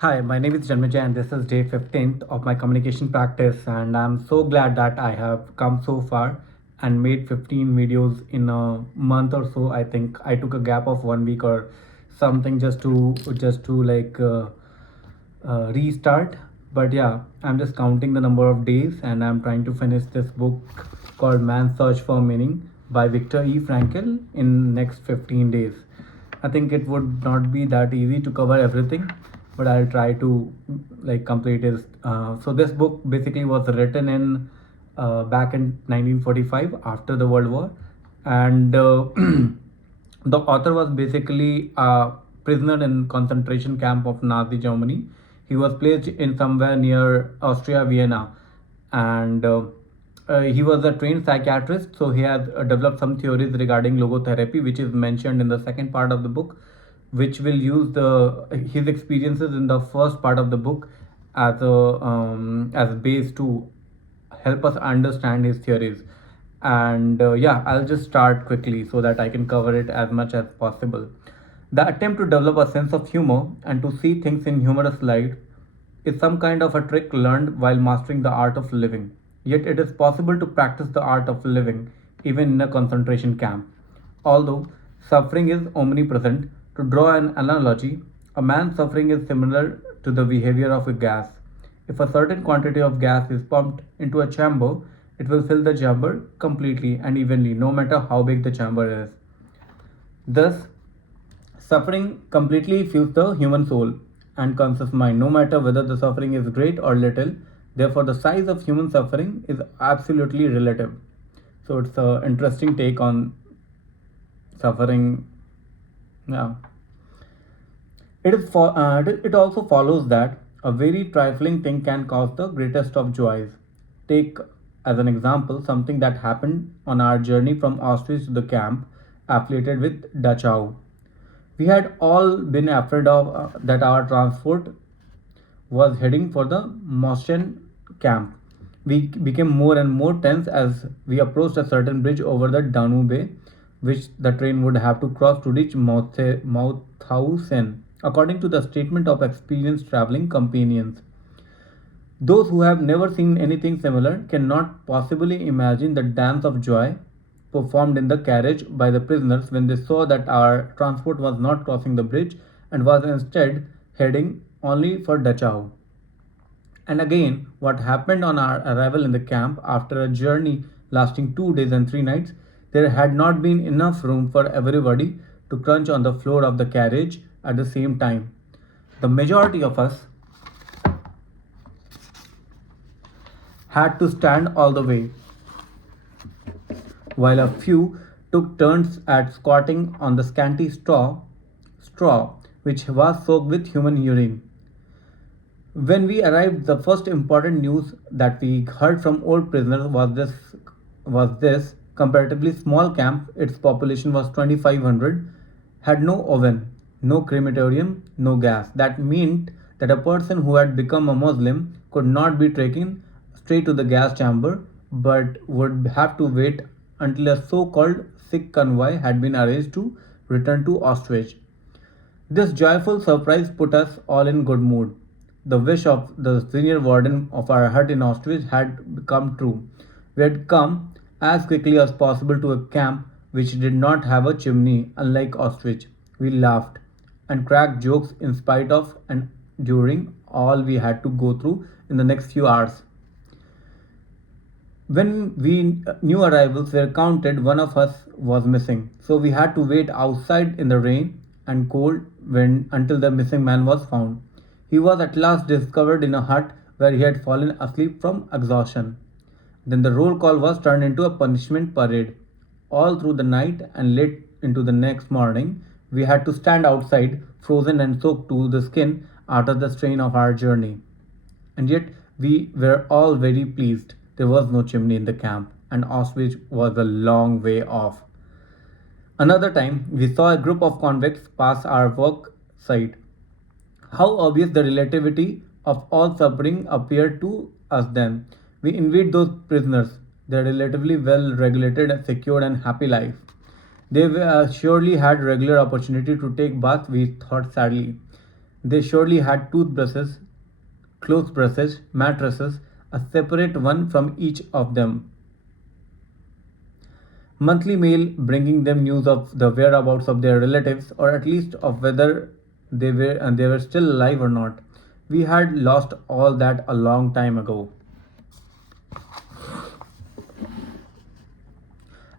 Hi, my name is Janmajay, and this is day 15th of my communication practice. And I'm so glad that I have come so far and made 15 videos in a month or so. I think I took a gap of 1 week or something just to restart. But yeah, I'm just counting the number of days, and I'm trying to finish this book called Man's Search for Meaning by Victor E. Frankl in next 15 days. I think it would not be that easy to cover everything, but I'll try to complete it. So this book basically was written in back in 1945 after the World War, and the author was basically a prisoner in concentration camp of Nazi Germany. He was placed in somewhere near Austria, Vienna, and he was a trained psychiatrist. So he has developed some theories regarding logotherapy, which is mentioned in the second part of the book, which will use the his experiences in the first part of the book as base to help us understand his theories. And yeah, I'll just start quickly so that I can cover it as much as possible. The attempt to develop a sense of humor and to see things in humorous light is some kind of a trick learned while mastering the art of living. Yet it is possible to practice the art of living even in a concentration camp. Although suffering is omnipresent, to draw an analogy, a man's suffering is similar to the behavior of a gas. If a certain quantity of gas is pumped into a chamber, it will fill the chamber completely and evenly, no matter how big the chamber is. Thus, suffering completely fuels the human soul and conscious mind, no matter whether the suffering is great or little. Therefore, the size of human suffering is absolutely relative. So, it's an interesting take on suffering. Yeah. It also follows that a very trifling thing can cause the greatest of joys. Take as an example something that happened on our journey from Auschwitz to the camp affiliated with Dachau. We had all been afraid of that our transport was heading for the Moschen camp. We became more and more tense as we approached a certain bridge over the Danube, which the train would have to cross to reach Mauthausen, according to the statement of experienced traveling companions. Those who have never seen anything similar cannot possibly imagine the dance of joy performed in the carriage by the prisoners when they saw that our transport was not crossing the bridge and was instead heading only for Dachau. And again, what happened on our arrival in the camp after a journey lasting 2 days and 3 nights, there had not been enough room for everybody to crunch on the floor of the carriage at the same time. The majority of us had to stand all the way, while a few took turns at squatting on the scanty straw which was soaked with human urine. When we arrived, the first important news that we heard from old prisoners was this comparatively small camp, its population was 2500, had no oven, no crematorium, no gas. That meant that a person who had become a Muslim could not be taken straight to the gas chamber but would have to wait until a so-called Sikh convoy had been arranged to return to Auschwitz. This joyful surprise put us all in good mood. The wish of the senior warden of our hut in Auschwitz had come true. We had come as quickly as possible to a camp which did not have a chimney, unlike Auschwitz. We laughed and cracked jokes in spite of and during all we had to go through in the next few hours. When we new arrivals were counted, one of us was missing. So we had to wait outside in the rain and cold until the missing man was found. He was at last discovered in a hut where he had fallen asleep from exhaustion. Then the roll call was turned into a punishment parade. All through the night and late into the next morning, we had to stand outside, frozen and soaked to the skin after the strain of our journey. And yet we were all very pleased. There was no chimney in the camp, and Auschwitz was a long way off. Another time, we saw a group of convicts pass our work site. How obvious the relativity of all suffering appeared to us then. We envied those prisoners, their relatively well regulated, secure, and happy life. They surely had regular opportunity to take baths, we thought sadly. They surely had toothbrushes, clothesbrushes, mattresses, a separate one from each of them. Monthly mail bringing them news of the whereabouts of their relatives or at least of whether they were still alive or not. We had lost all that a long time ago.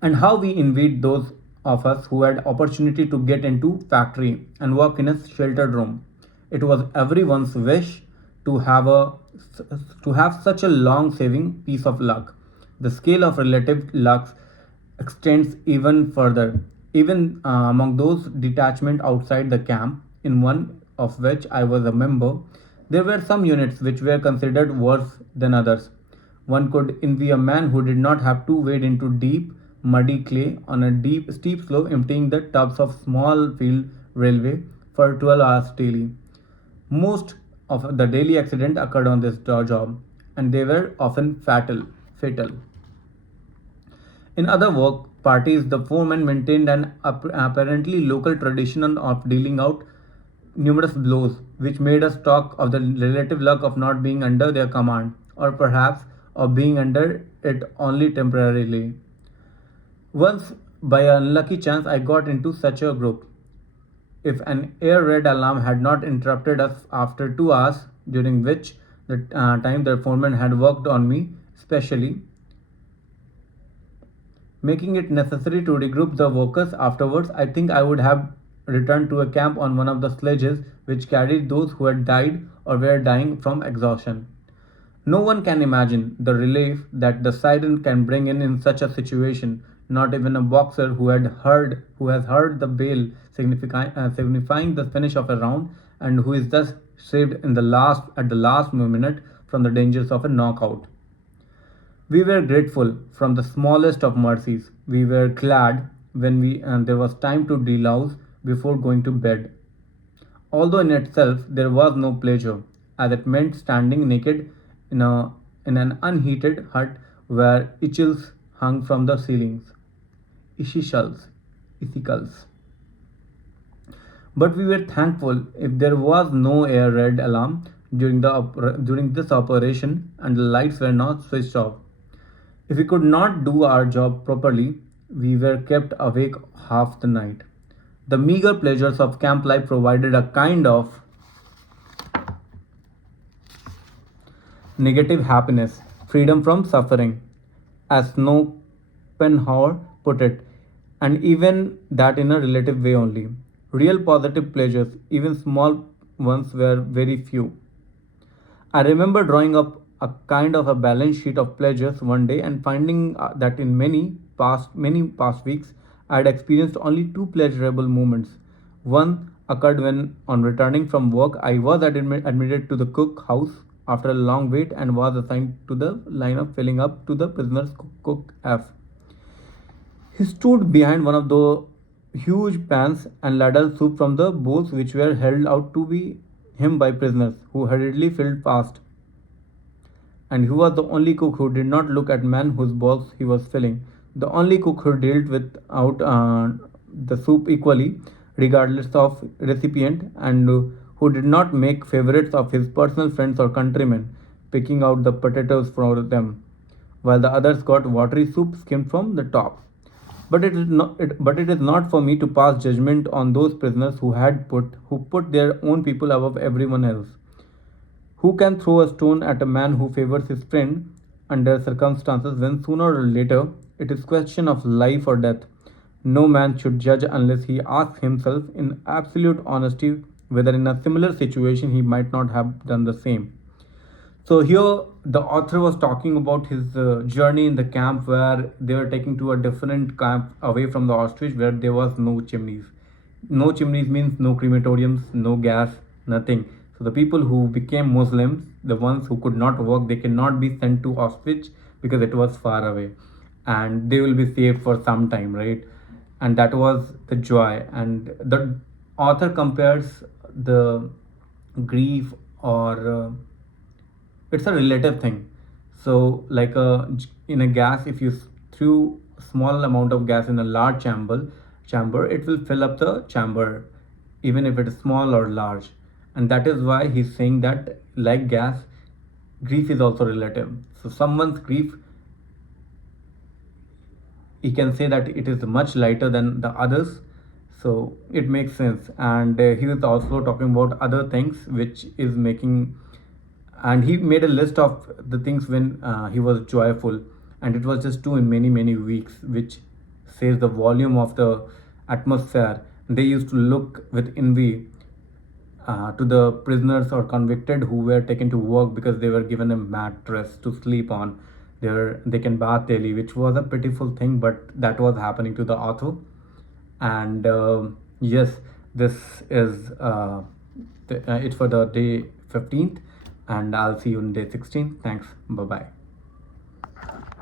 And how we envied those of us who had opportunity to get into factory and work in a sheltered room. It was everyone's wish to have a to have such a long saving piece of luck. The scale of relative luck extends even further, even among those detachments outside the camp, in one of which I was a member. There were some units which were considered worse than others. One could envy a man who did not have to wade into deep, muddy clay on a steep slope, emptying the tubs of small field railway for 12 hours daily. Most of the daily accidents occurred on this job, and they were often fatal. In other work parties, the foreman maintained an apparently local tradition of dealing out numerous blows, which made us talk of the relative luck of not being under their command, or perhaps of being under it only temporarily. Once, by an unlucky chance, I got into such a group. If an air raid alarm had not interrupted us after 2 hours, during which the time the foreman had worked on me, specially, making it necessary to regroup the workers afterwards, I think I would have returned to a camp on one of the sledges which carried those who had died or were dying from exhaustion. No one can imagine the relief that the siren can bring in such a situation. Not even a boxer who has heard the bell signifying the finish of a round and who is thus saved in the last at the last minute from the dangers of a knockout. We were grateful from the smallest of mercies. We were glad when there was time to delouse before going to bed. Although in itself there was no pleasure, as it meant standing naked in, in an unheated hut where ichils hung from the ceilings. Ishishals, Ithicals. But we were thankful if there was no air raid alarm during this operation and the lights were not switched off. If we could not do our job properly, we were kept awake half the night. The meager pleasures of camp life provided a kind of negative happiness, freedom from suffering, as Schopenhauer put it, and even that in a relative way only. Real positive pleasures, even small ones, were very few. I remember drawing up a kind of a balance sheet of pleasures one day and finding that in many past weeks I had experienced only two pleasurable moments. One occurred when on returning from work I was admitted to the cook house after a long wait and was assigned to the line of filling up to the prisoner's cook F. He stood behind one of the huge pans and ladled soup from the bowls which were held out to be him by prisoners, who hurriedly filled fast. And he was the only cook who did not look at man whose balls he was filling. The only cook who dealt with out the soup equally, regardless of recipient, and who did not make favorites of his personal friends or countrymen, picking out the potatoes for them, while the others got watery soup skimmed from the top. But it is not for me to pass judgment on those prisoners who put their own people above everyone else. Who can throw a stone at a man who favors his friend under circumstances when sooner or later it is question of life or death? No man should judge unless he asks himself in absolute honesty whether in a similar situation he might not have done the same. So here the author was talking about his journey in the camp where they were taken to a different camp away from the ostrich where there was no chimneys. No chimneys means no crematoriums, no gas, nothing. So the people who became Muslims, the ones who could not work, they cannot be sent to ostrich because it was far away, and they will be safe for some time, right? And that was the joy. And the author compares the grief or it's a relative thing. So like in a gas, if you threw a small amount of gas in a large chamber, it will fill up the chamber even if it is small or large. and that is why he's saying that, like gas, grief is also relative. So someone's grief, he can say that it is much lighter than the others. So it makes sense. And he was also talking about other things which is making, and he made a list of the things when he was joyful, and it was just two in many many weeks, which says the volume of the atmosphere. They used to look with envy to the prisoners or convicted who were taken to work because they were given a mattress to sleep on. They can bath daily, which was a pitiful thing, but that was happening to the author. And yes, this is it for the day 15th, and I'll see you on day 16th. Thanks. Bye bye.